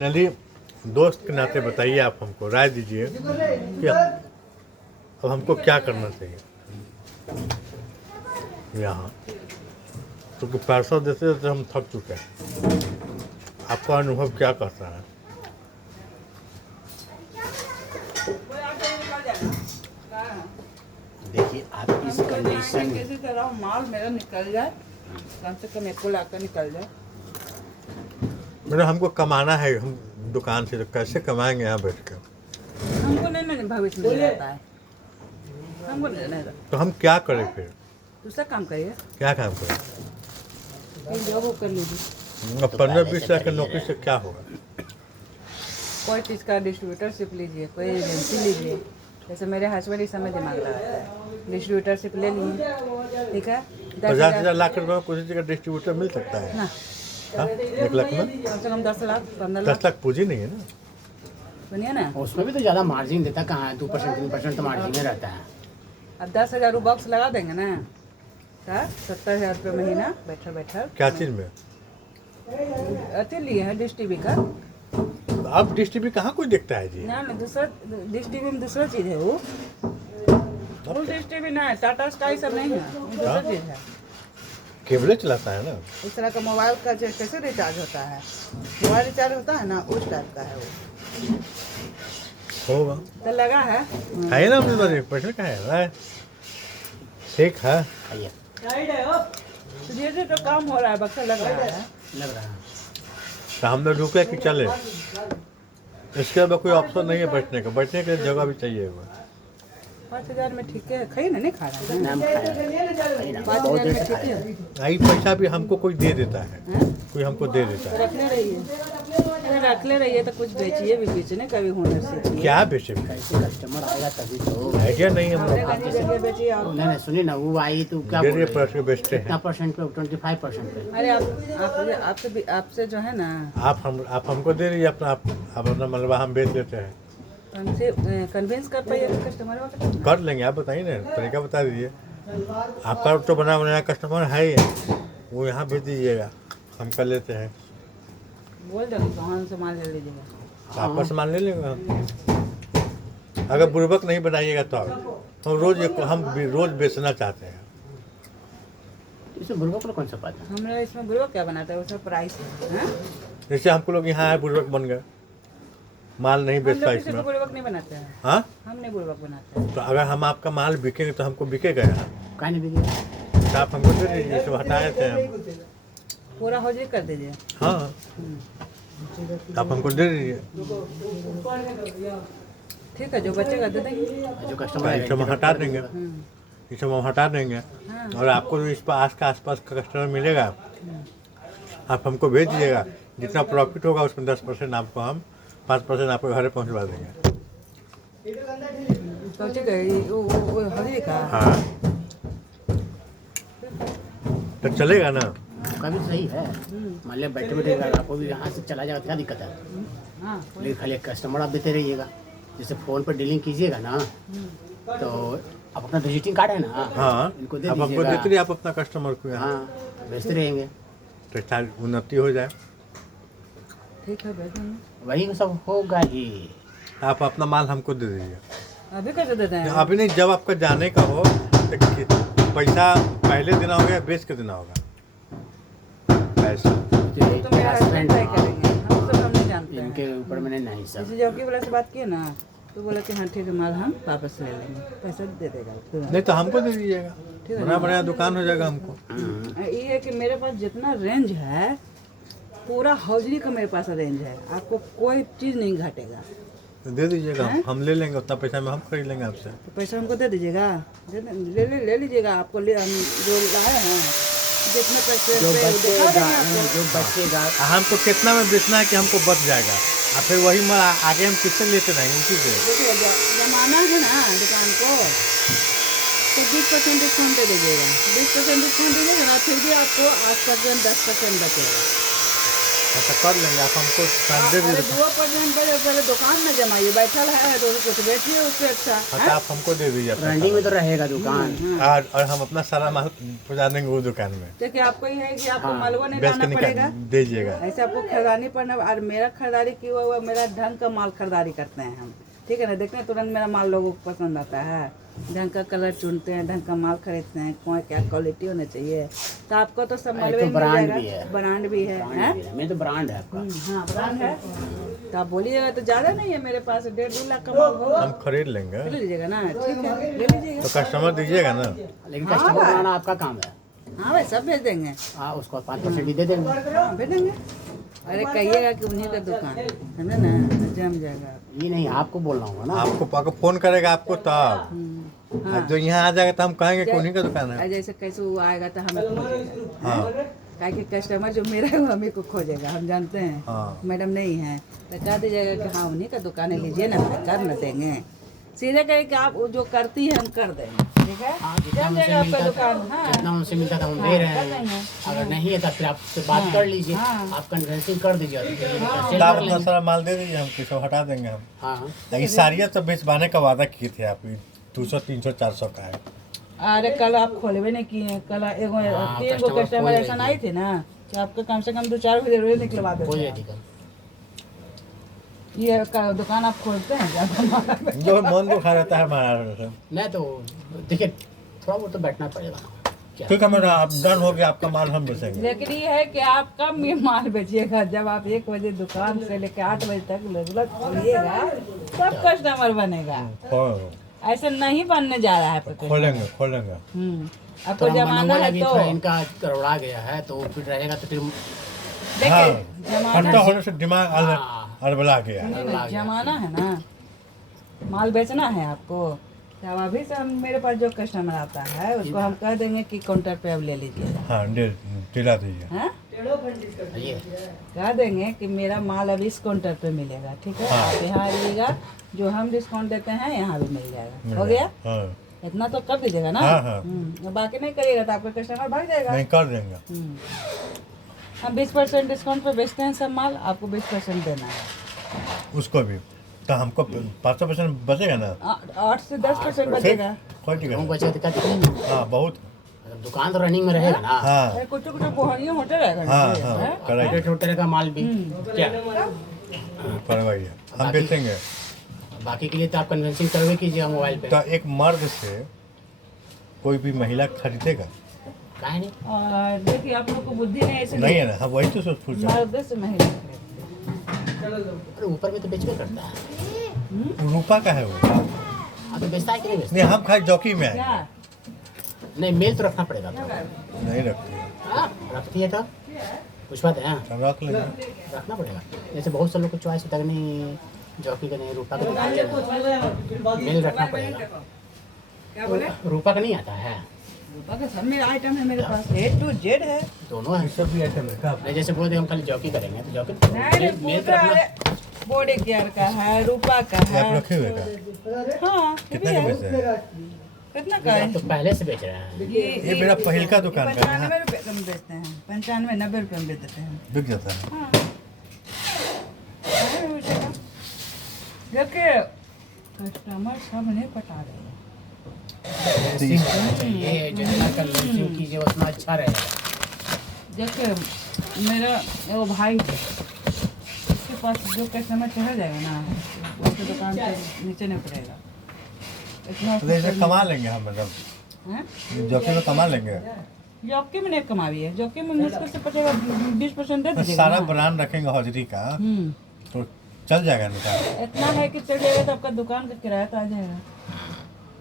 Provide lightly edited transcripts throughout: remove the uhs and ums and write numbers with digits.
चलिए, दोस्त के नाते बताइए, आप हमको राय दीजिए कि अब हमको क्या करना चाहिए यहाँ, क्योंकि पैसा देते देते हम थक चुके हैं। आपका अनुभव क्या कहता है? देखिए आप इस कंडीशन में किसी तरह माल मेरा निकल जाए, कम से कम एक को लाकर निकल जाए। मेरा हमको कमाना है, हम दुकान से तो कैसे कमाएंगे यहाँ बैठ कर? हमको नहीं भविष्य में रहता है, हमको नहीं रहता। तो हम क्या करें फिर? दूसरा काम करिए, क्या काम करें? कहीं जॉब कर लीजिए। अब 15-20 लाख की नौकरी से क्या होगा? कोई चीज़ का डिस्ट्रीब्यूटरशिप लीजिए, कोई एजेंसी लीजिए। जैसे मेरे हस्बैंड इस समय दिमाग लगाता है, डिस्ट्रीब्यूटरशिप ले लिए, ठीक है। 50,000 लाख रुपये में किसी चीज़ का डिस्ट्रीब्यूटर मिल सकता है? ना, हाँ, 1 लाख में कम से कम 10 लाख 15 लाख 10 लाख पूंजी नहीं है ना। सुनिए ना। उसमें भी तो ज़्यादा मार्जिन देता कहाँ है, 2% 3% तो मार्जिन रहता है। अब 10,000 बॉक्स लगा देंगे ना, 70,000 रुपये महीना बैठा बैठा। क्या चीज़ में? अति लिए है डिश टीवी का। अब डिश टीवी कहाँ कोई देखता है जी? ना दूसरा डिश टीवी में दूसरा चीज़ है वो डिश टीवी ना है, टाटा स्काई सब नहीं है, वो दूसरा चीज़ है। केबल चलाता है ना। इस तरह का मोबाइल का कैसे रिचार्ज होता है, मोबाइल रिचार्ज होता है ना, उस टाइप का है वो। होगा तो लगा है ना, अपने बारे में पैसे का है। ठीक है, आइए तो धीरे तो काम हो रहा है, बक्सा लग रहा है। लग रहा है तो हम लोग रुके कि चले? इसके अलावा कोई ऑप्शन नहीं है बैठने का, बैठने के लिए जगह भी चाहिए होगा। 5,000 में ठीक है, खाइए ना, नहीं खा रहा है। नाम खाया है ना, 5,000 बहुत देर में से ठीक खाया है। आई पैसा भी हमको कोई दे देता है, हैं? कोई हमको दे देता तो है। रख ले रही है, रख ले रही है तो कुछ बेचिए भी, बेचने का भी हुनर सीखिए। क्या बेचे? कैसे कस्टमर आएगा तभी तो। आइडिया नहीं है हम हमने लोग। कहीं जगह बेचिए आप। नहीं सुनिए ना, वो आई तो क्या बोल डेढ़ रही परसेंट बेचते है? कितना हैं। परसेंट पे? 25% पे। अरे आपसे जो है ना, आप हमको दे दीजिए अपना, आप अपना मलबा हम बेच लेते हैं। हमसे कन्विंस कर पाइए कस्टमर को। कर लेंगे, आप बताइए ना, तरीका बता दीजिए। आपका तो बना बनाया कस्टमर है ही, वो यहाँ भेज दीजिएगा, हम कर लेते हैं। बोल दो कहाँ से माल ले लीजिएगा। आपका सामान ले लेंगे हम। अगर बुर्बक नहीं बनाइएगा तो हम रोज बेचना चाहते हैं। इसमें बुर्बक को कौन सा पाता है? हमरा इसमें बुर्बक क्या बनाता है, उसमें प्राइस है, हाँ? जैसे हमको लोग यहाँ आए, बुर्बक बन गए, माल नहीं हम बेचता लोग किसी को इसमें। बुर्बक नहीं बनाते हैं, हाँ, हम नहीं बुर्बक बनाते हैं। तो अगर हम आपका माल बिकेंगे तो हमको बिकेगा यहाँ, कहाँ नहीं बिकेगा? तो आप हमको दे दीजिए, तो हटाए थे हम। पूरा हो जाए कर दीजिए। हाँ, आप हमको दे दीजिए, ठीक है, जो बचेगा दे देंगे। जो तो कस्टमर ये सब हम हटा देंगे, ये सब हम हटा देंगे। हाँ। और आपको जो इस पर आसपास का कस्टमर मिलेगा, आप हमको भेज दीजिएगा। जितना प्रॉफिट होगा उसमें 10% आपको हम, 5% आपको घर पहुंचवा देंगे। सोचेगा वो हल्दी का। हाँ, तो चलेगा ना? का भी सही है। मान लिया बैठे बैठे आपको भी यहाँ से चला जाएगा, क्या दिक्कत है? हाँ, लेकिन खाली कस्टमर आप देते रहिएगा। जैसे फ़ोन पर डीलिंग कीजिएगा ना, तो आप अपना विजिटिंग कार्ड है ना, हाँ, इनको दे आप हमको दीजिएगा। देते रहिए, आप अपना कस्टमर को यहाँ, हाँ, भेजते रहेंगे। तो चार उन्नति हो जाए। ठीक है, भेज देंगे। वही सब होगा ही। आप अपना माल हमको दे दीजिए। अभी कैसे देते हैं? अभी नहीं, जब आपका जाने का हो तो पैसा पहले देना होगा या बेच के देना होगा पैसा? तो मेरा हस्बैंड तय करेंगे, हम सब हम नहीं जानते हैं। इनके ऊपर मैंने नहीं सब। जैसे जॉकी वाला से बात किए ना, तो बोला कि हाँ ठीक है, माल हम वापस ले लेंगे, पैसा दे देगा। नहीं तो हमको दे दीजिएगा, बना बनाया दुकान हो जाएगा हमको। ये है कि मेरे पास जितना रेंज है, पूरा हौजरी का मेरे पास रेंज है, आपको कोई चीज़ नहीं घटेगा। तो दे दीजिएगा, हम ले लेंगे, उतना पैसा में हम खरीद लेंगे आपसे। तो पैसा हमको दे दीजिएगा, ले लीजिएगा। आपको हम जो लाए हैं, जितने पैसे जो पे दिखा बचेगा, देंगे आपको। जो बचेगा हमको कितना में बेचना है कि हमको बच जाएगा, और फिर वही माल आगे हम किससे लेते रहेंगे, उसी से। देखिए जमाना है ना दुकान को, तो 20% डिस्काउंट दे दीजिएगा। 20% डिस्काउंट दीजिएगा ना, फिर भी आपको 8% 10% बचेगा। अच्छा कर लेंगे आप हमको दे अरे दीजिए। 2% पहले दुकान में जमाइए, बैठल है तो कुछ बेचिए उससे अच्छा। अच्छा आप हमको दे दीजिए अपना ब्रांडिंग में तो रहेगा दुकान। सामान। और हम अपना सारा माल पहुँचा देंगे वो दुकान में, देखिए आपको ही है कि आपको हाँ, मालवा नहीं बेच लाना के पड़ेगा, निकाल दीजिएगा। ऐसे आपको खरीदारी पड़ना। और मेरा खरीदारी किया हुआ मेरा ढंग का माल खरीदारी करते हैं हम, ठीक है ना। देखते हैं तुरंत मेरा माल लोगों को पसंद आता है, ढंग का कलर चुनते हैं, ढंग का माल खरीदते हैं, कौन क्या क्वालिटी होना चाहिए। तो आपको तो सब मालवे तो मिल ब्रांड जाएगा, भी है। ब्रांड भी है, हैं? मैं तो ब्रांड है आपका। हाँ ब्रांड है। तो आप बोलिएगा तो ज़्यादा नहीं है मेरे पास, 1.5-2 लाख का माल होगा। हम खरीद लेंगे, ले लीजिएगा ना, ठीक है ले लीजिएगा। तो कस्टमर दीजिएगा ना। लेकिन हाँ कस्टमर भाई। बनाना आपका काम है। हाँ भाई सब भेज देंगे। हाँ, उसको 5% ही दे देंगे। हाँ भेज देंगे। अरे कहिएगा कि उन्हीं का दुकान है, समझे ना, जम जाएगा। ये नहीं, आपको बोलना होगा ना। आपको अगर फोन करेगा आपको तब, हाँ जो यहाँ आ जाएगा तो हम कहेंगे कि उन्हीं का दुकान है। जैसे कैसे वो आएगा तो हमें खोजेगा, हाँ क्या कि कस्टमर जो मेरा है वो हमें को खोजेगा, हम जानते हैं। हाँ। मैडम नहीं है तो कह दीजिएगा कि हाँ उन्हीं का दुकान है, लीजिए ना, कर न देंगे। सीधे कहे कि आप जो करती है हम कर देंगे, ठीक है। जितना जम उनसे जाएगा आपका मिलता दुकान। था, हाँ जितना उनसे मिलता था हम हाँ, दे रहे कर देंगे। हैं। अगर नहीं है तो फिर आपसे बात कर लीजिए, हाँ। आप कन्वेंसिंग कर दीजिए, सेल तो आप कर अपना लेंगे। सारा माल दे दीजिए, हम किसी हटा देंगे हम। हाँ हाँ। ये सारिया तो बेचवाने का वादा किए थे आप, 200 300 400 का है। अरे कल आप खोलवे नहीं किए हैं, कल एगो हाँ, 3 गो कस्टमर कस्टमर खोल ऐसा रहे आई थी ना कि आपको कम से कम 2-4 बजे रोज निकलवा कोई देते हैं। दिक्कत। ये दुकान आप खोलते हैं क्या? जो मन दुखा रहता है हमारा से। नहीं तो देखिए, थोड़ा बहुत तो बैठना पड़ेगा। क्या ठीक है मैडम, आप डन हो गया, आपका माल हम बेचेंगे। लेकिन ये है कि आप कम ये माल बेचिएगा, जब आप 1 बजे दुकान से लेकर 8 बजे तक रेगुलर खोलिएगा तब कस्टमर बनेगा, ऐसे नहीं बनने जा रहा है आपका खोलेंगे खोलेंगे। आपको थोड़ा जमाना मनोबल है अभी तो थोड़ा इनका गड़बड़ा गया है, तो फिर रहेगा तो फिर देखिए हाँ, जमाना घंटा होने से दिमाग हाँ। अड़बड़ा गया। नहीं, जमाना है ना, माल बेचना है आपको। तो अब अभी से हम मेरे पास जो कस्टमर आता है उसको हम कह देंगे कि काउंटर पे अब ले लीजिएगा, हाँ दिला दीजिए। हैं? ये कह देंगे कि मेरा माल अब इस काउंटर पे मिलेगा, ठीक है। हाँ। आप यहाँ आइएगा, जो हम डिस्काउंट देते हैं यहाँ भी मिल जाएगा। हो गया, हाँ इतना तो कर दीजिएगा ना। हाँ, हाँ। बाकी नहीं करिएगा तो आपका कस्टमर भाग जाएगा। नहीं कर देंगे। हम 20% डिस्काउंट पे बेचते हैं सब माल, आपको 20% देना है। उसको भी तो हमको 500% बचेगा ना। 8 से 10% ठीक, बचेगा। कोई दिक्कत क्यों नहीं। बचे दिक्कत नहीं है। हाँ बहुत। दुकान तो रनिंग में रहेगा ना। हाँ कुछ बोहनिया होटल है हाँ हाँ कराइए, छोटे छोटे का माल भी क्या करवाइए, हम बेचेंगे। बाकी के लिए तो आप कन्वेंसिंग करवे कीजिए मोबाइल पे। तो एक मर्द से कोई भी महिला खरीदेगा काहे नहीं? और देखिए आप लोग को बुद्धि नहीं ऐसे नहीं है ना, हम वही तो सोच पूछ रहे हैं। मर्द से महिला खरीदते अरे ऊपर में तो बेचबे करता है। रूपा का है वो। हाँ तो बेचता है कि नहीं बेचता? नहीं हम खाली जौकी में हैं। आए, क्या नहीं, मेल तो रखना पड़ेगा तो। नहीं रखती है। हाँ, रखती है तो कुछ बात है। हाँ, हम रख लेंगे। रखना पड़ेगा। जैसे बहुत से लोग को चॉइस होता है कि नहीं जॉकी का नहीं, रूपा का दिखा दिया, मेल रखना पड़ेगा। क्या बोले? रूपा का नहीं आता है, रूपा का सब मेरा आइटम है मेरे पास, A to Z है। दोनों है। ये सब भी आइटम है का? नहीं जैसे बोलते हम खाली जॉकी करेंगे तो जॉकी नहीं मेल तो पूरा रखना। बॉडी केयर का है, रूपा का ये आप है। रखे हुए का? हाँ कितना का बेच रहे हैं? कितना का है? आप तो पहले से बेच रहे हैं। ये मेरा पहल का दुकान का है। 95 रुपये में बेचते हैं, 95-90 रुपये में बेच देते हैं। बिक जाता है। हाँ अरे बेचेगा। देखिए कस्टमर सब नहीं पटा रहे हैं। ये जितना कन्वेंसिंग कीजिए उतना अच्छा रहेगा। देखिए मेरा वो भाई है, उसके पास जो कस्टमर चढ़ा जाएगा ना उसके दुकान से नीचे नहीं पड़ेगा इतना। तो इसे कमा लेंगे हम, मतलब हैं? जौकी में कमा लेंगे। जॉकी में नहीं कमावी है, जॉकी में मुश्किल से पचेगा 20% दे दीजिएगा सारा ना। ब्रांड रखेंगे हौजरी का हम्म, तो चल जाएगा निकाल। इतना है कि चल जाएगा तो आपका दुकान का किराया तो आ जाएगा।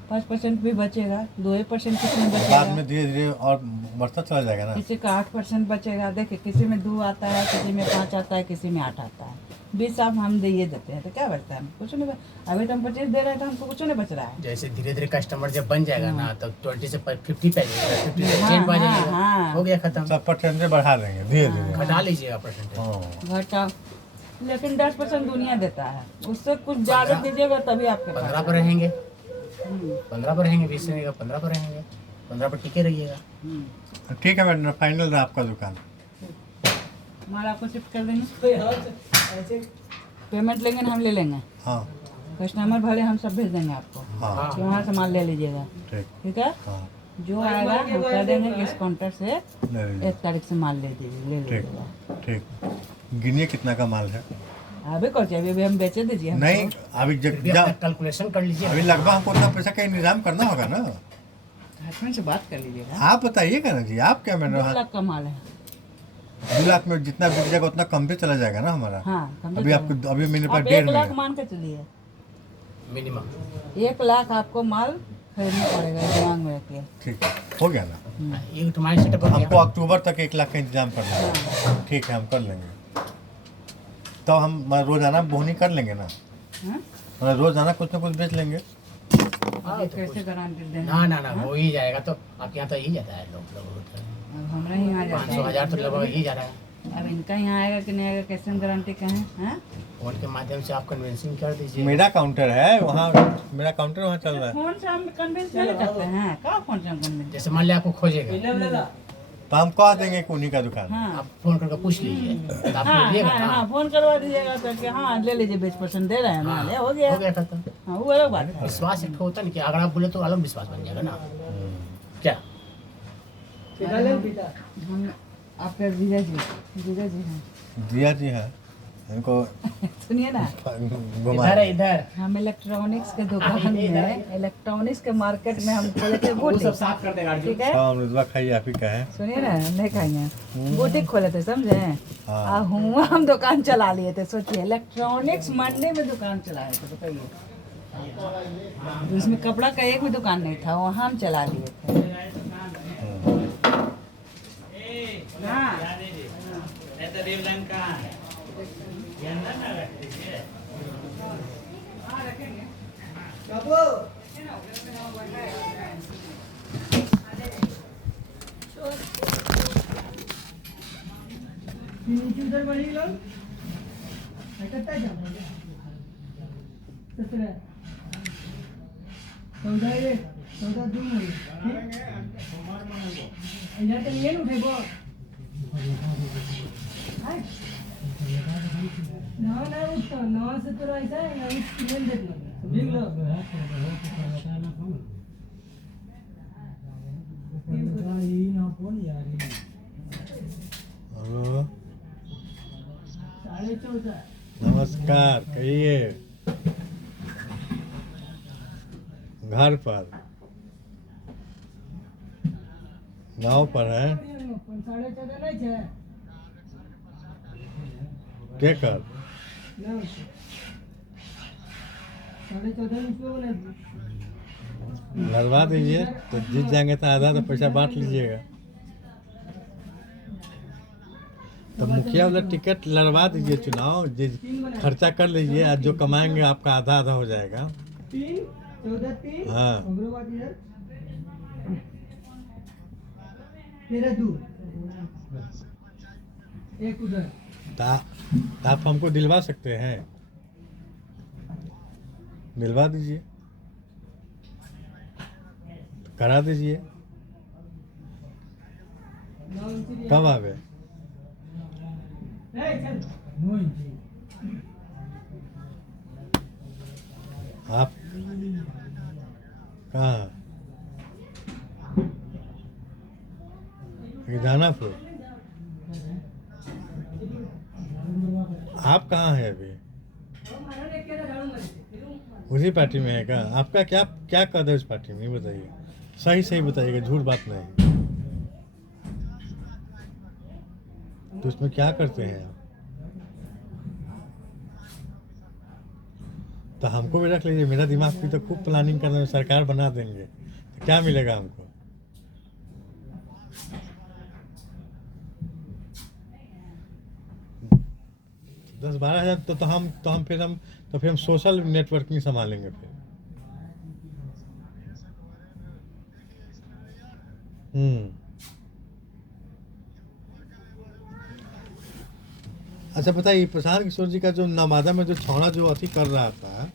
5% भी बचेगा, 2% किसी में बाद बचेगा, में धीरे धीरे और बढ़ता चला जाएगा ना। किसी का 8% बचेगा। देखिए किसी में 2 आता है, किसी में 5 आता है, किसी में 8 आता है। 20 आप हम दे ये देते हैं तो क्या बचता है? कुछ नहीं अभी तो हम 25 दे रहे हैं तो हमको कुछ नहीं बच रहा है। जैसे धीरे धीरे कस्टमर जब बन जाएगा ना तब 20 से 50 पे जाएगा, 50 से हाँ, 10 पे हाँ, जाएगा, हाँ। हो गया खत्म। सब परसेंटेज बढ़ा लेंगे धीरे धीरे। घटा लीजिएगा परसेंटेज। हाँ घटा, लेकिन 10% दुनिया देता है, उससे कुछ ज़्यादा दीजिएगा तभी आपके पास 15 पर रहेंगे, हम्म, 15 पर रहेंगे, 20 रहेगा 15 पर रहेंगे, 15 पर टिके रहिएगा। हम्म। ठीक है मैडम, फाइनल है आपका दुकान। माल आपको शिफ्ट कर देंगे, पेमेंट लेंगे ना हम ले लेंगे, हाँ कस्टमर भले हम सब भेज देंगे आपको, हाँ कि वहाँ से माल ले लीजिएगा, ठीक। ठीक है। हाँ जो आएगा हम कह देंगे कि इस काउंटर से ले लीजिए। 1 तारीख से माल ले दीजिए, ले ठीक लीजिएगा। ठीक। गिनिए कितना का माल है। अभी कौन चाहिए, अभी हम बेचे दीजिए हमको। नहीं अभी कैलकुलेशन कर लीजिए। अभी लगभग हमको उतना पैसा का इंतजाम करना होगा ना। हस्बैंड से बात कर लीजिएगा। आप बताइएगा ना जी, आप क्या मैंने 2 लाख का माल है। 2 लाख में जितना बिक जाएगा उतना कम पे चला जाएगा ना हमारा। हाँ, कम अभी आपको अभी मेरे पास आप 1.5 1 लाख मिनट। मान के चलिए, मिनिमम 1 लाख आपको माल खरीदना पड़ेगा, दिमाग में रखिए। ठीक है, हो गया ना। ये तुम्हारी सेटअप हो हमको गया। अक्टूबर तक 1 लाख का इंतजाम करना है। ठीक है, हम कर लेंगे। तो हम रोजाना बोहनी कर लेंगे ना, हाँ? मतलब रोजाना कुछ ना कुछ बेच लेंगे। ये कैसे गारंटी दें? ना ना ना हो ही जाएगा। तो आपके यहाँ तो यही जाता है लोग अब हमारा यहाँ जाता 500 है, हजार तो लगभग यही जा रहा है। अब इनका यहाँ आएगा कि नहीं आएगा, कैसे हम गारंटी कहें? हाँ? फोन के माध्यम से आप कन्वेंसिंग कर दीजिए। मेरा काउंटर है वहाँ, मेरा काउंटर वहाँ चल रहा है। फोन से हम कन्विंस नहीं करते हैं, क्या फोन से हम कन्विंस? जैसे मान लिया आपको खोजेगा तो हम कह देंगे कि उन्हीं का दुकान है। हाँ आप फोन करके पूछ लीजिए तो आप हाँ लीजिएगा हाँ ना। हाँ, फोन करवा दीजिएगा तो कि हाँ ले लीजिए, 20% दे रहे हैं ना, ले हो गया। हो गया खत्म। हाँ, वो अलग बात है। विश्वास एक होता नहीं कि अगर आप बोले तो अलग विश्वास बन जाएगा ना। क्या हम आपके जीजा जी हैं, दिया जी है इनको सुनिए ना, घुमा। इधर है इधर। हम इलेक्ट्रॉनिक्स के दुकान में, इलेक्ट्रॉनिक्स के मार्केट में हम खोले थे वो सब बुटीक, साफ कर देगा। ठीक है। हाँ अमृतवा खाइए, आप ही का है। सुनिए ना, नहीं खाएंगे, बुटीक खोले थे समझे। हाँ। हुआ हम दुकान चला लिए थे, सोचिए इलेक्ट्रॉनिक्स मंडी में दुकान चलाए थे, बताइए। तो उसमें कपड़ा का एक भी दुकान नहीं था, वहाँ हम चला लिए थे। हाँ। हेलो, नमस्कार, कहिए। घर पर, गाँव पर है के कर लड़वा दीजिए, तो जीत जाएंगे तो आधा तो पैसा बांट लीजिएगा। तो मुखिया वाला टिकट लड़वा दीजिए, चुनाव खर्चा कर लीजिए, आज जो कमाएंगे आपका आधा आधा हो जाएगा। हाँ तो आप हमको दिलवा सकते हैं, दिलवा दीजिए, करा दीजिए। कब आवे? आप कहाँ? दानापुर। आप कहाँ हैं अभी? उसी पार्टी में है क्या? आपका क्या क्या कद है उस पार्टी में, ये बताइए, सही सही बताइएगा, झूठ बात नहीं। तो उसमें क्या करते हैं आप? तो हमको भी रख लीजिए, मेरा दिमाग की तो खूब प्लानिंग कर रहे हैं, सरकार बना देंगे तो क्या मिलेगा हमको? दस 12 हज़ार तो फिर हम सोशल नेटवर्किंग संभालेंगे फिर। अच्छा बताइए, प्रशांत किशोर जी का जो नवादा में जो छौड़ा जो अथी कर रहा था,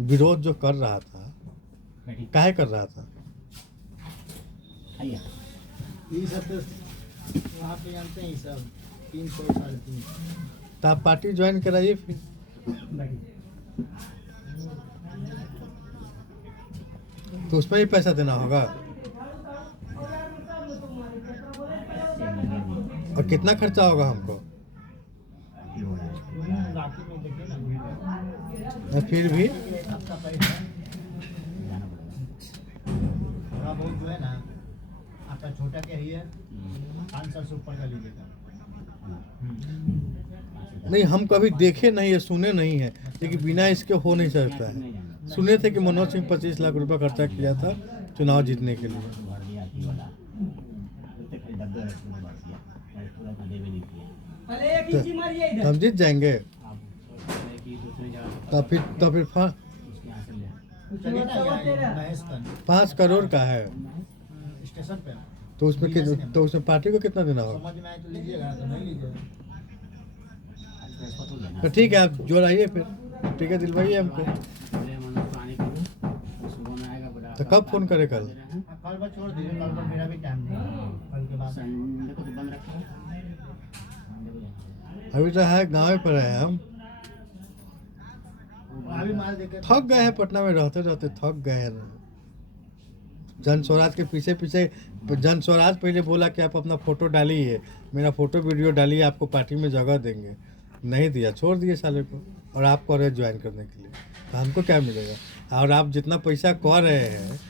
विरोध जो कर रहा था, काहे कर रहा था? आइए। ये सब तो आप जानते हैं, सब 300 350। तो आप पार्टी ज्वाइन कराइए फिर। तो उसमें ही पैसा देना होगा। और कितना खर्चा होगा हमको? राखी में देखिए ना, और फिर भी आपका पैसा थोड़ा बहुत जो है ना, आपका छोटा क्या ही है, 500 से ऊपर का लीजिएगा। नहीं, हम कभी देखे नहीं है, सुने नहीं है, लेकिन बिना इसके हो नहीं सकता है। सुने थे कि मनोज सिंह 25 लाख रुपए खर्चा किया था चुनाव जीतने के लिए। तो हम जीत जाएंगे। तो फिर चलिए ना, यहाँ महेशगंज 5 करोड़ का है। स्टेशन पे तो उसमें पार्टी को कितना देना होगा? समझ में आए तो लीजिएगा, तो नहीं लीजिएगा। तो ठीक है, आप जोड़ाइए फिर, ठीक है, दिलवाइए हमको। तो कब फोन करे कल? कल बस छोड़ दीजिए, कल पर मेरा भी टाइम नहीं है, कल के बाद। अभी तो है गाँव पर है हम। अभी माल देके थक गए हैं, पटना में रहते रहते थक गए हैं। जन स्वराज के पीछे पीछे जन स्वराज पहले बोला कि आप अपना फोटो डालिए, मेरा फोटो वीडियो डालिए, आपको पार्टी में जगह देंगे। नहीं दिया, छोड़ दिए साले को। और आप कह रहे हैं ज्वाइन करने के लिए, तो हमको क्या मिलेगा? और आप जितना पैसा कह रहे हैं,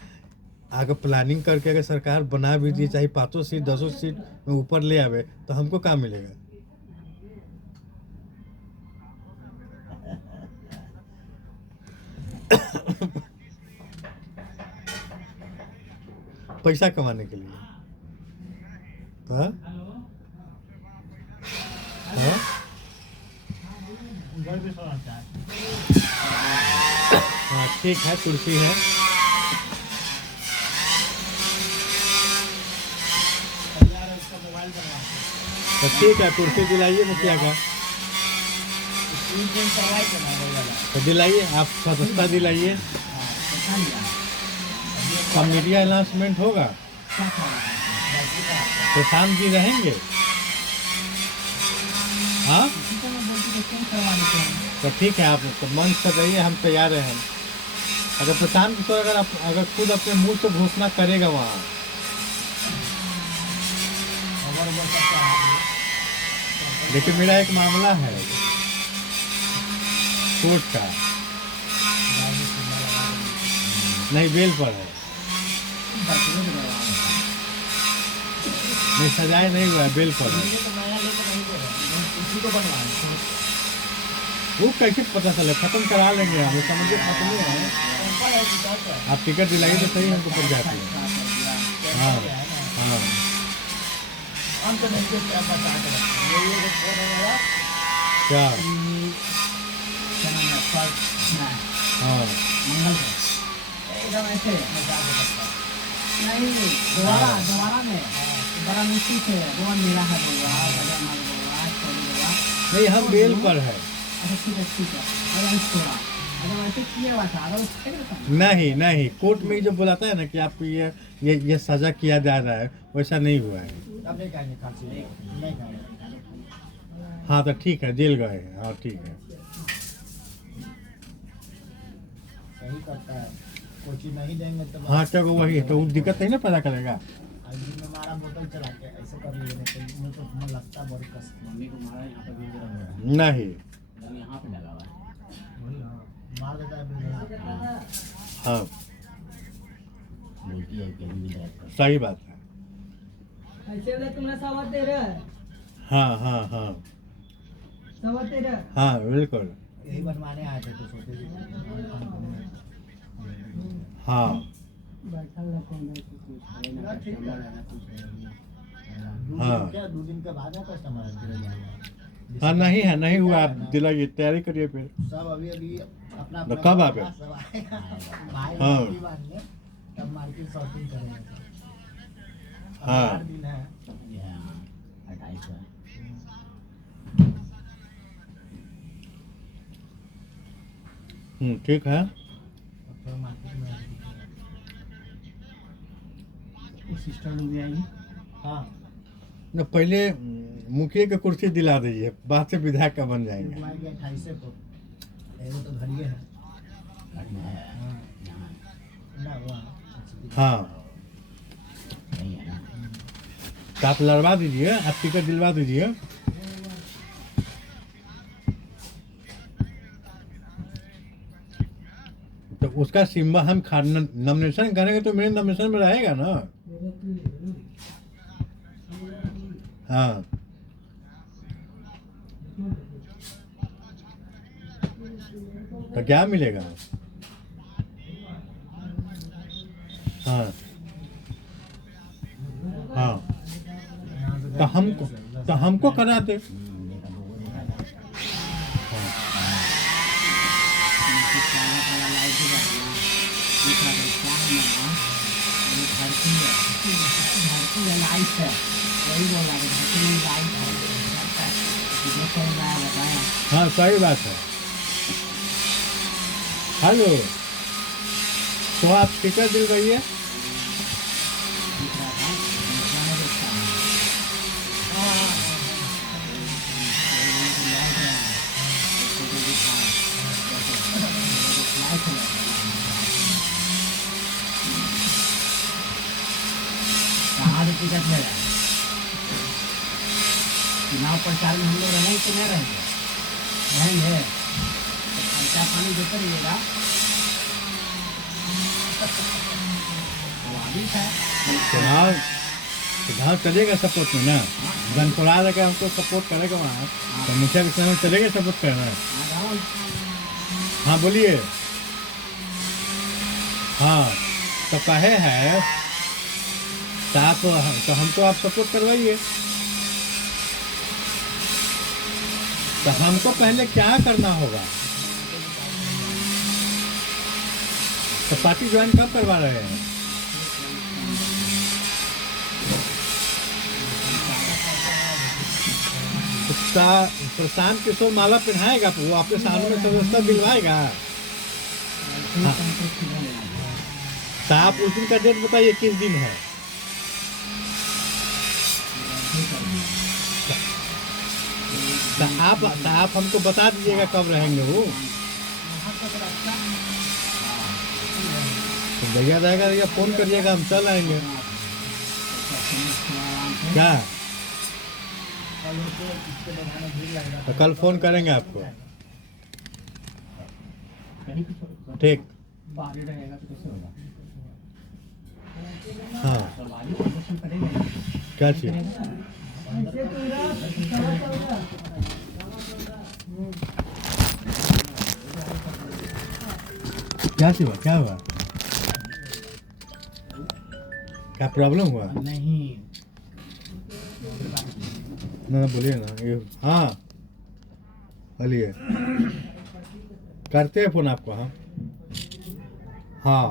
अगर प्लानिंग करके अगर सरकार बना भी दी, चाहे 5 सीट 10 सीट में ऊपर ले आवे, तो हमको क्या मिलेगा? पैसा कमाने के लिए। हाँ? हाँ? घर भी सोना चाहे। हाँ, ठीक है, कुर्सी है। यार इसका मोबाइल बनवा तो ठीक है, कुर्सी दिलाइए मुखिया का। स्क्रीन प्रिंट करवाई के ना वो वाला। तो दिलाइए, आप सस्ता दिलाइए। कब मीडिया अनाउंसमेंट होगा? प्रशांत जी रहेंगे? हाँ, तो ठीक है, आप तो मंच पर रहिए, हम तैयार हैं। अगर प्रशांत किशोर अगर खुद अपने मुंह से घोषणा करेगा वहाँ, लेकिन मेरा एक मामला है कोर्ट का, नहीं बेल पर है, नहीं सजाए नहीं हुआ है, बेल पर है। वो कैसे पता चले? खत्म करा लेंगे हम, समझिए खत्म ही है। आप टिकट दिलाइए तो सही, हमको पड़ जाती है। हाँ हाँ क्या? हाँ नहीं, हम बेल पर है। नहीं नहीं, कोर्ट में ही जो बुलाता है ना कि आपको ये सजा किया जा रहा है, वैसा नहीं हुआ है। हाँ तो ठीक है, जेल गए हैं। हाँ ठीक है, सही करता है, कोचिंग नहीं देंगे तो हाँ तो वही है, तो वो दिक्कत नहीं ना पैदा करेगा। में मारा बोतल चला के ऐसे कर लिए नहीं तो मुझे तो मन लगता बहुत कष्ट। मम्मी को मारा यहाँ पे भी नहीं, यहाँ पे लगा हुआ है, मार देता है बिल्कुल। हाँ बोलती है कि अभी भी दर्द कर। सही बात है। तुम्हें सवाल दे रहा है, हाँ हाँ हाँ सवाल दे रहा है। हाँ बिल्कुल। यही बनवाने आए थे तो सोचे कि हाँ हाँ क्या 2 दिन के बाद है कस्टमर। हाँ नहीं है, नहीं हुआ, आप दिलाइए, तैयारी करिए फिर। सब अभी अपना तो कब आप? भाई हाँ। तब मार्केट शॉपिंग करेंगे। हाँ। 8 दिन है। 28 है। ठीक है। तो मार्केट में सिस्टर लोग भी आएंगे। हाँ न पहले मुखिया की कुर्सी दिला दीजिए, बाद से विधायक का बन जाएंगे। बुलाएंगे 28 को, एगो तो घड़िए है करना है ना वो हाँ, नहीं है ना। तो आप लड़वा दीजिए, आप टिकट दिलवा दीजिए। तो उसका सिम्बा हम नॉमिनेशन करेंगे तो मेरे नॉमिनेशन में रहेगा ना। हाँ, तो क्या मिलेगा? हाँ हाँ, तो हमको कराते। देखा लोगों ने कहा हाँ, सही बात है। हेलो, तो आप टिकट दिलवाइए। कहाँ से टिकट ले रहा है? चुनाव प्रचार में हम लोग रहेंगे कि नहीं रहेंगे? रहेंगे तो खर्चा पानी देते रहिएगा। स्वाभाविक है। चुनाव चुनाव चलेगा सपोर्ट में ना, जनसुराज अगर हमको सपोर्ट करेगा वहाँ, तो मुखिया के चुनाव चलेगा सपोर्ट करना। हाँ बोलिए। हाँ, तो कहे है तो आप, तो हमको आप सपोर्ट करवाइए। तो हमको पहले क्या करना होगा? तो पार्टी ज्वाइन कब करवा रहे हैं? प्रशांत किशोर माला पहनाएगा, वो अपने सामने में सदस्यता दिलवाएगा। हाँ। तो आप उस दिन का डेट बताइए किस दिन है? तो आप हमको बता दीजिएगा कब रहेंगे वो। तो भैया रहेगा या फोन करिएगा, हम चल आएंगे। क्या? तो कल फोन करेंगे आपको। ठीक। बाहर रहेगा तो कैसे होगा? हाँ, स्वाभाविक प्रदर्शन करेंगे। क्या चीज? ऐसे पूरा सवा चौदह क्या चीज हुआ? क्या हुआ? क्या प्रॉब्लम हुआ? नहीं ना बोलिए ना ये। हाँ बोलिए, करते हैं फोन आपको हम। हाँ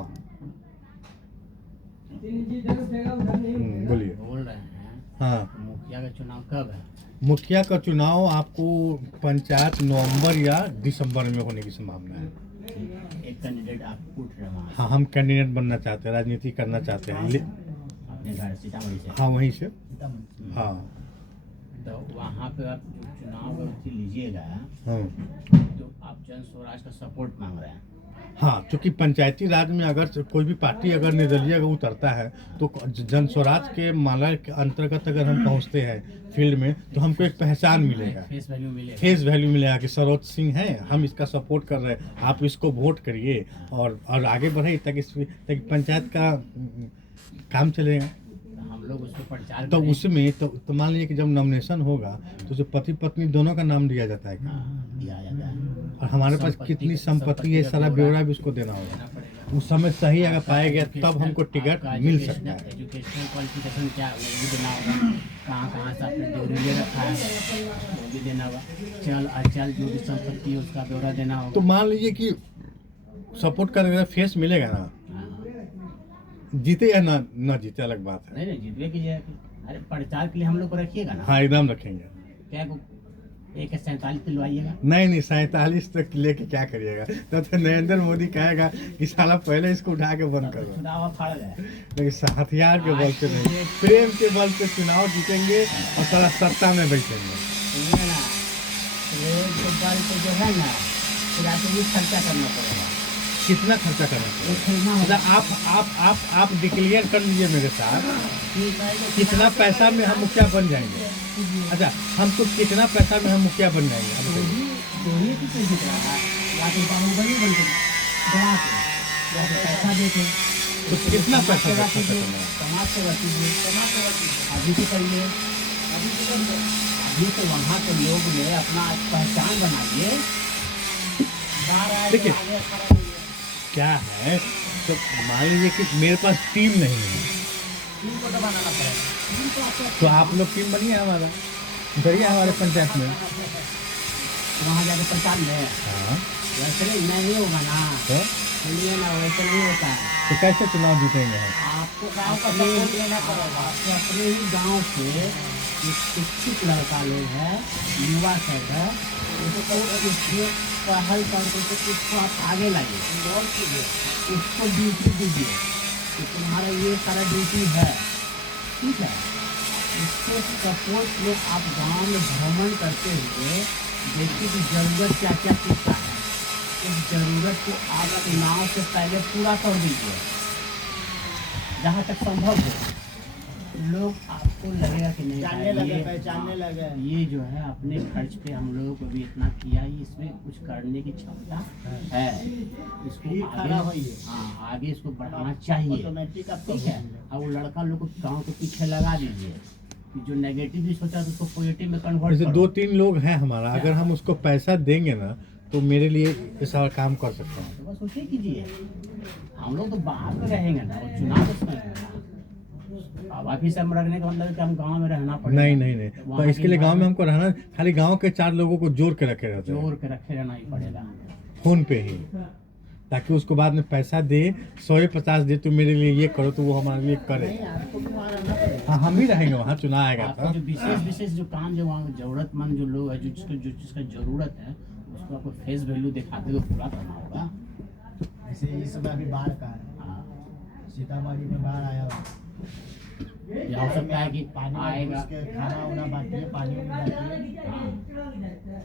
बोलिए। बोल रहे हैं हाँ, मुखिया का चुनाव कब है? मुखिया का चुनाव आपको पंचायत नवंबर या दिसंबर में होने की संभावना है। एक कैंडिडेट आप उठ रहे हैं वहाँ हाँ, हम कैंडिडेट बनना चाहते हैं, राजनीति करना चाहते हैं। अपने घर सीतामढ़ी से। हाँ, वहीं से। हाँ तो वहाँ पे आप जो चुनाव अवधि लीजिएगा हाँ तो आप जन स्वराज का सपोर्ट मांग रहे हैं। हाँ, क्योंकि पंचायती राज में अगर कोई भी पार्टी अगर निर्दलीय अगर उतरता है तो जन स्वराज के माला के अंतर्गत अगर हम पहुँचते हैं फील्ड में तो हमको एक पहचान मिलेगा, फेस वैल्यू मिलेगा। फेस वैल्यू मिलेगा कि सरोज सिंह है, हम इसका सपोर्ट कर रहे हैं, आप इसको वोट करिए और आगे बढ़े ताकि पंचायत का काम चलेगा। तो हम लोग उस पर प्रचार तो करें। उसमें तो मान लीजिए कि जब नॉमिनेशन होगा तो जो पति पत्नी दोनों का नाम दिया जाता है क्या? दिया जाता है। और हमारे पास कितनी संपत्ति है, सारा ब्यौरा भी उसको देना होगा। उस समय सही अगर पाया गया तब हमको टिकट मिल सकता है। एजुकेशनल क्वालिफिकेशन क्या है वो भी देना होगा। कहाँ से आपने डिग्री ले रखा है वो भी देना होगा। चल अचल जो भी संपत्ति है उसका ब्यौरा देना होगा। तो मान लीजिए कि सपोर्ट करने फेस मिलेगा ना, जीते या ना जीते अलग बात है। नहीं जीतवे कीजिए। अरे प्रचार के लिए हम लोग को रखिएगा ना। हाँ, एकदम रखेंगे। क्या एक 47 दिलवाइएगा। नहीं 47 तक लेके क्या करिएगा, तो नरेंद्र मोदी कहेगा कि साला पहले इसको उठा के बंद करो। चुनाव फाड़ गए। लेकिन हथियार के बल पे नहीं, प्रेम के बल पे चुनाव जीतेंगे और सारा सत्ता में बैठेंगे। सुनिए ना, ये तो बल पे जो है ना, फिर आपको भी खर्चा करना पड़ेगा। कितना खर्चा करना वो चाहिए? खरीदना होगा। आप डिक्लेयर कर लीजिए मेरे साथ, ठीक है, तो कितना पैसा में हम मुखिया बन जाएंगे। अच्छा, हमको कितना पैसा में हम मुखिया बन जाएंगे आप बताइए। दोनों की कोई दिख रहा है, या तो बाहुबली बन के बना के, या तो पैसा देके। तो कितना पैसा सेवा खर्चा कीजिए, करना है? समाज सेवा कीजिए, अभी से करिए। अभी तो वहाँ के लोग ने अपना पहचान बनाइए। देखिए क्या है, तो मान लीजिए कि मेरे पास टीम नहीं है, इनको तो बनाना पड़ेगा। तो आप लोग टीम बनिए हमारा, करिए हमारे पंचायत में। वहाँ जाके प्रचार में हाँ, वैसे नहीं होगा ना, तो सुनिए ना, वैसे नहीं होता है। कैसे चुनाव जीतेंगे हम? आपको गाँव का सपोर्ट लेना पड़ेगा। आपको अपने ही गांव से एक शिक्षित लड़का लोग है, युवा सब है, उसको पहल करके तो उसको आप आगे लाइए, उसको ड्यूटी दीजिए कि तुम्हारा ये सारा ड्यूटी है, ठीक है। उसको सपोर्ट लोग आप गांव में भ्रमण करते हुए देखिए कि ज़रूरत क्या क्या चीज़ है, उस ज़रूरत को आप चुनाव से पहले पूरा कर दीजिए जहाँ तक संभव हो। लोग आपको लगेगा कि नहीं जानने यार, लगे, ये- पहचानने लगे। ये जो है अपने खर्च पे हम लोगों को भी इतना किया, ये इसमें कुछ करने की क्षमता है, इसको ठीक आगे, खड़ा होइए। हाँ आगे इसको बढ़ाना चाहिए, ऑटोमेटिक आपको ठीक है। अब वो लड़का लोग को गाँव के पीछे लगा दीजिए कि जो नेगेटिव भी सोचा तो उसको पॉजिटिव में कन्वर्ट जैसे करो। 2-3 लोग हैं हमारा, अगर हम उसको पैसा देंगे ना तो मेरे लिए ये सारा काम कर सकता हूँ। तो बस उसे कीजिए। हम लोग तो बाहर में रहेंगे ना, वो चुनाव तो समय है ना। अब ऑफिस में रखने का मतलब है कि हम गांव में रहना पड़ेगा। नहीं, तो इसके लिए गांव में हमको रहना, खाली गांव के 4 लोगों को जोड़ के रखे रहते हैं जोड़ के रखे रहना ही पड़ेगा। फोन पे ही, ताकि उसको बाद में पैसा दे, 150 दे तो मेरे लिए ये करो, तो वो हमारे लिए करे। आपको भी वहाँ रहना पड़ेगा। हाँ, हम भी रहेंगे वहाँ, चुनाव आएगा आपको जो तो। विशेष जो काम जो वहाँ जरूरतमंद जो लोग है, जो जिसका जरूरत है, उसको आपको फेस वैल्यू दिखाते हुए पूरा करना होगा। जैसे इस समय अभी बाढ़ का है, हाँ, सीतामढ़ी में बाढ़ आया हुआ। या हो सकता है कि पानी में आएगा। घुस के खाना उना बांटिए, पानी में बांटिए। हाँ,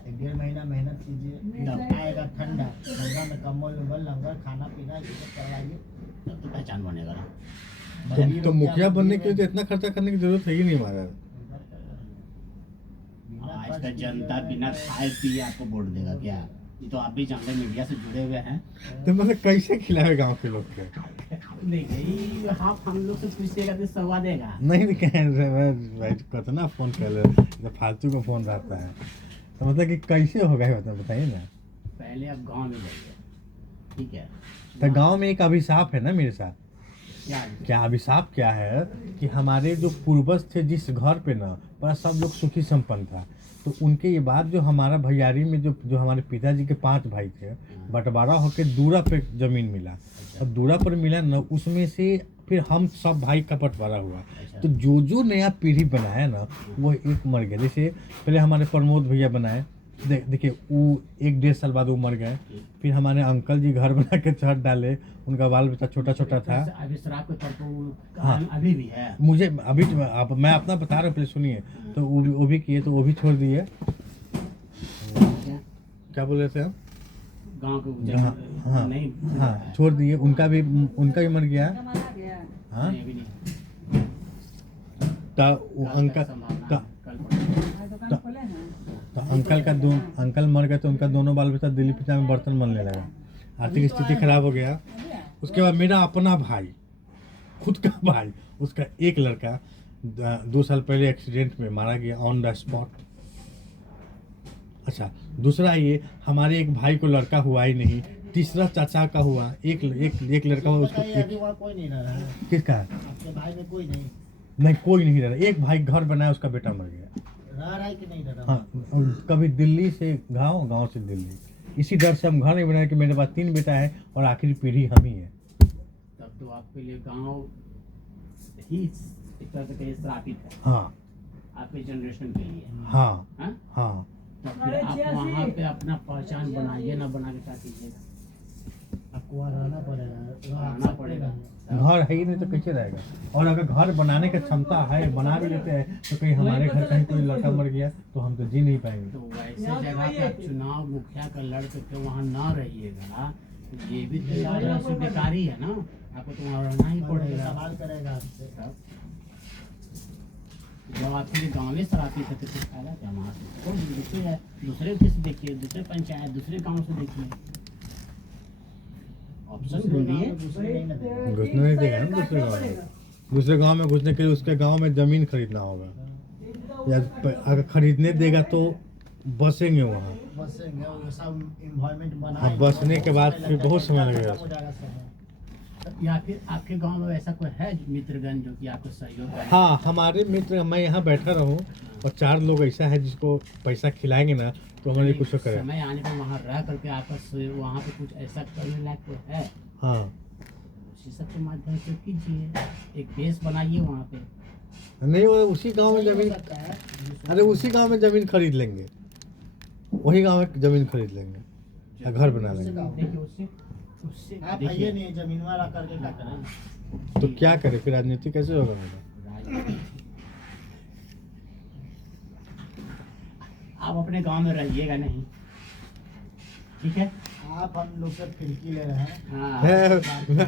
1-1.5 महीना मेहनत कीजिए, तब आएगा ठंडा, ठंडा में कम्बल उम्बल लंगर खाना पीना ये सब करवाइए। तब तो पहचान बनेगा ना। तो मुखिया बनने के लिए तो इतना खर्चा करने की जरूरत है ही नहीं हमारा। आज का जनता बिना खाए पिए आपको वोट देगा क्या? ये तो आप भी जानते हैं, मीडिया से जुड़े हुए हैं। तो मतलब कैसे खिलाए गांव के लोग के? नहीं, हाँ हम लोग से पूछिएगा तो सवा देगा। नहीं कहते ना फोन कर ले, तो फालतू का फोन रहता है, तो मतलब कि कैसे होगा ये बताइए ना। पहले आप गांव में जाइए, ठीक है। तो गांव में एक अभिशाप है ना मेरे साथ। क्या क्या अभिशाप क्या है कि हमारे जो पूर्वज थे जिस घर पे ना, पर सब लोग सुखी संपन्न था, तो उनके ये बाद जो हमारा भैयारी में जो हमारे पिताजी के 5 भाई थे, बंटवारा होकर दूरा पे जमीन मिला, और दूरा पर मिला ना, उसमें से फिर हम सब भाई का बंटवारा हुआ। तो जो नया पीढ़ी बनाया ना, वो एक मर गया। जैसे पहले हमारे प्रमोद भैया बनाए, देखिए वो 1-1.5 साल बाद वो मर गए। फिर हमारे अंकल जी घर बना के छत डाले, उनका बाल बच्चा छोटा छोटा था। अभी शराब के तरफ हाँ। अभी भी है। मुझे अभी आप, मैं अपना बता रहा हूँ, पहले सुनिए। तो वो भी किए, तो वो भी छोड़ दिए। क्या? क्या बोल रहे थे आप? गांव के हाँ, हाँ, नहीं, हाँ, छोड़ दिए। उनका भी मर गया। हाँ, नहीं, अभी नहीं। तो वो अंकल तो, तो अंकल मर गए, तो उनका दोनों बाल बच्चा दिल्ली पिता में बर्तन बनने लगा, आर्थिक स्थिति खराब हो गया। उसके बाद मेरा अपना भाई, खुद का भाई, उसका एक लड़का 2 साल पहले एक्सीडेंट में मारा गया ऑन द स्पॉट। अच्छा, दूसरा ये हमारे एक भाई को लड़का हुआ ही नहीं, तीसरा चाचा का हुआ, एक लड़का हुआ, उसको अभी वहाँ कोई नहीं रह रहा है, किसका? आपके भाई में कोई नहीं नहीं, कोई नहीं रह रहा। एक भाई घर बनाया, उसका बेटा मर गया। रह रहा है कि नहीं रह रहा? हाँ, कभी दिल्ली से गांव से दिल्ली। इसी डर से हम घर नहीं बनाए कि मेरे पास 3 बेटा है और आखिरी पीढ़ी हम ही है। तब तो आपके लिए गांव ही एक तरह से कहीं श्रापित है, हाँ, आपके जनरेशन के लिए। हाँ, हाँ? हाँ। तो फिर आप वहाँ पे अपना पहचान बनाइए, ना बना के क्या कीजिएगा। आपको वहाँ रहना पड़ेगा, रहना पड़ेगा। घर है ही नहीं तो कैसे रहेगा। और अगर घर बनाने की क्षमता है, बना भी लेते हैं, तो कहीं हमारे घर कहीं कोई लड़का मर गया तो हम तो जी नहीं पाएंगे। तो वैसे जगह पे आप चुनाव मुखिया का लड़ करके वहाँ ना रहिएगा, तो ये भी तो एक तरह से बेकारी है ना, आपको तो वहाँ रहना ही पड़ेगा। सवाल करेगा आपसे। तब जब आपके लिए गाँव में शराबी थे तो कुछ फायदा क्या वहाँ से? छोड़ दीजिए, दूसरे से देखिए, दूसरे पंचायत, दूसरे गाँव से देखिए, ऑप्शन ढूंढिए। दूसरे नहीं ना देगा। घुसने नहीं देगा ना दूसरे गाँव में। दूसरे गांव में घुसने के लिए उसके गांव में जमीन खरीदना होगा, या अगर खरीदने देगा तो बसेंगे वहाँ। बसेंगे और सब इन्वायरमेंट बना। हाँ, बसने के बाद फिर बहुत समय लगेगा। हो जाएगा समय। या फिर आपके गांव में ऐसा कोई है मित्रगण जो कि आपको सहयोग करे? हाँ, हमारे मित्र, मैं यहाँ बैठा रहूँ और 4 लोग ऐसा है जिसको पैसा खिलाएंगे ना तो हमारे लिए कुछ करे। समय आने पर वहाँ रह करके आपस वहाँ पे कुछ ऐसा करने लायक कोई है? हाँ, उसी सब के माध्यम से कीजिए, एक बेस बनाइए वहाँ पे। नहीं वो उसी गांव में जमीन, अरे उसी गांव में जमीन खरीद लेंगे, वही गांव में जमीन खरीद लेंगे, घर बना लेंगे। देखिए उससे उससे आप देखिए, आइए नहीं, जमीन वाला करके क्या करें? तो क्या करे फिर, राजनीति कैसे होगा मेरा? राजनीति। आप अपने गांव में रहिएगा नहीं, ठीक है? आप हम लोग से फिरकी ले रहे हैं। हाँ, है,